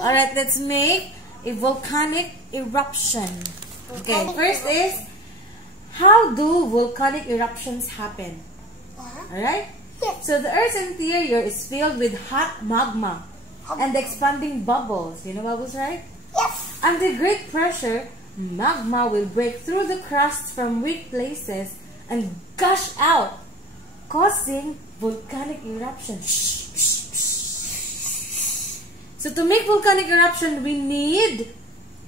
Alright, let's make a volcanic eruption. Okay, first is, how do volcanic eruptions happen? Alright? Yes. So the Earth's interior is filled with hot magma and expanding bubbles. You know bubbles, right? Yes. Under great pressure, magma will break through the crust from weak places and gush out, causing volcanic eruption. So to make volcanic eruption, we need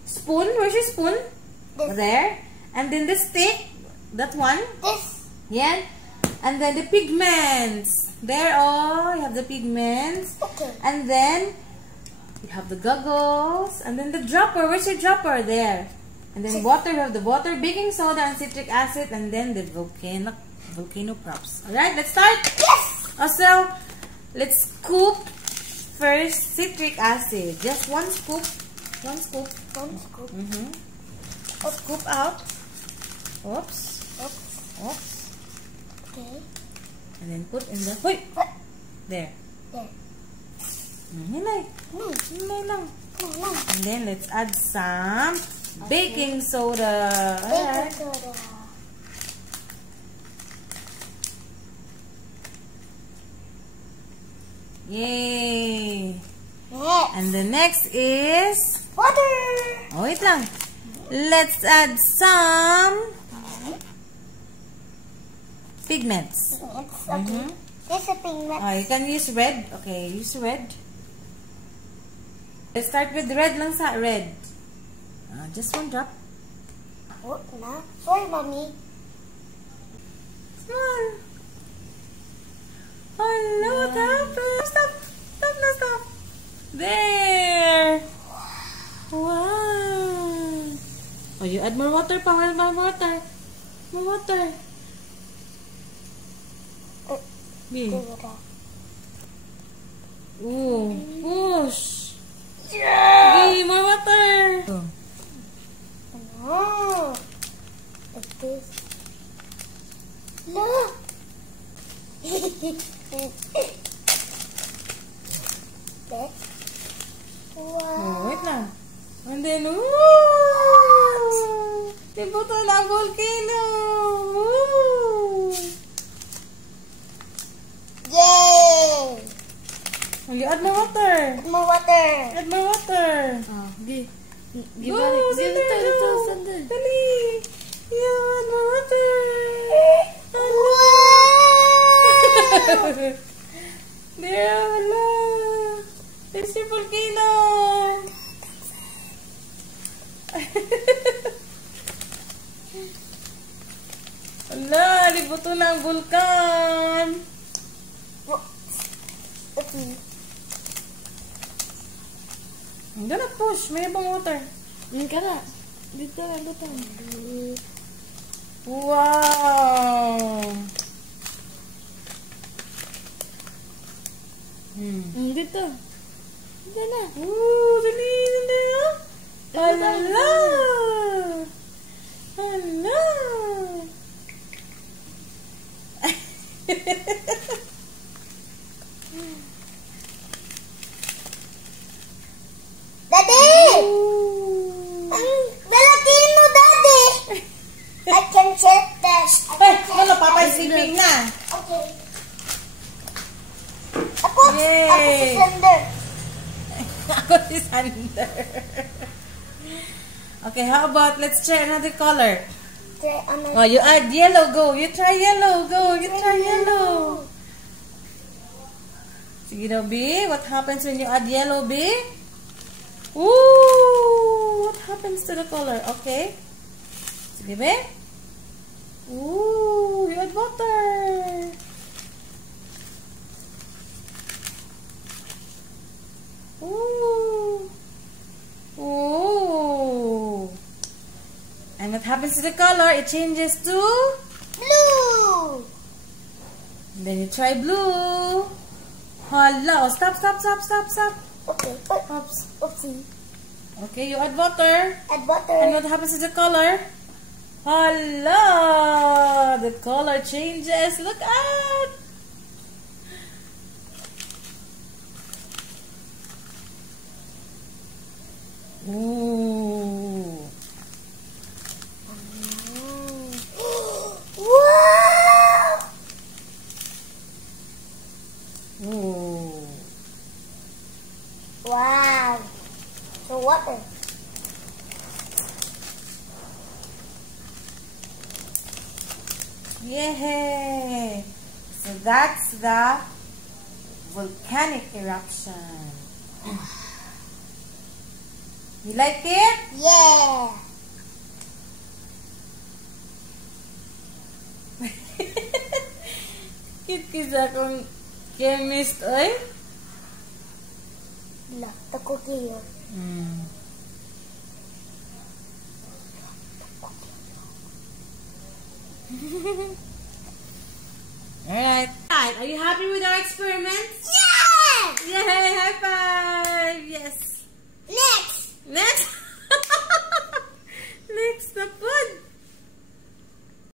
spoon. Where's your spoon? This. There. And then the stick. That one. This. Yeah. And then the pigments. There, oh, you have the pigments. Okay. And then you have the goggles. And then the dropper. Where's your dropper? There. And then water. You have the water, baking soda, and citric acid. And then the volcano props. Alright, let's start. Yes. Also, let's scoop first citric acid. Just one scoop. One scoop. One scoop. Scoop out. Oops. Oops. Oops. Okay. And then put in the... Hoy! There. There. Hinay. Hinay lang. No. And then let's add some baking soda. Baking soda. Yay! Next. And the next is... Water. Oh, wait lang. Let's add some pigments. Okay. This is a pigment. Oh, you can use red. Okay, use red. Let's start with red lang sa red. Just one drop. Oh, na. Sorry, mommy. Small. Oh no, what happened? Stop. Stop na, stop. There. Wow. Oh, you add more water pa. More water. More water. Give it up. Ooh. Push. Yeah. Hey, more water. Oh. Like this. Look. There. Wow. Oh, wait lang. And then, ooh! Tibuto na volcano! Ooh! Yay! Oh, you add more water. Add more water. Add more water. Give Go, it Sander, to go. Sander. Dali. Yeah, add more water. Wow! There, wala. There's your volcano. Wala, libuto na ang vulkan. Okay. I'm gonna push. May ibang water. Yan ka na. Dito. Wow. Dito. Dito na. Ooh, dali. Hala. Hala. Daddy! Ooh. Filipino, Daddy! I can check this. Ay, wala, papay-sleeping na. Okay. Ako Yay. si Sander. Ako si Sander. Okay, how about let's try another color? Try another. Oh, you add yellow. Go. You try yellow. Go. You try yellow. Sige daw, B. What happens when you add yellow, B? Ooh! What happens to the color? Okay. Sige, B. Ooh! You add water. Ooh! Ooh! And what happens to the color? It changes to... Blue. And then you try blue. Hala. Oh, stop. Okay. Oops. Oopsie. Okay, you add water. Add water. And what happens to the color? Hala. The color changes. Look out. Ooh. Wow! Ooh. Wow. So water. Yay! So that's the volcanic eruption. You like it? Yeah. Cute kisa akong chemist, oy. Look, the cookie here. Alright. Are you happy with our experiment? Yeah! Yay! High five!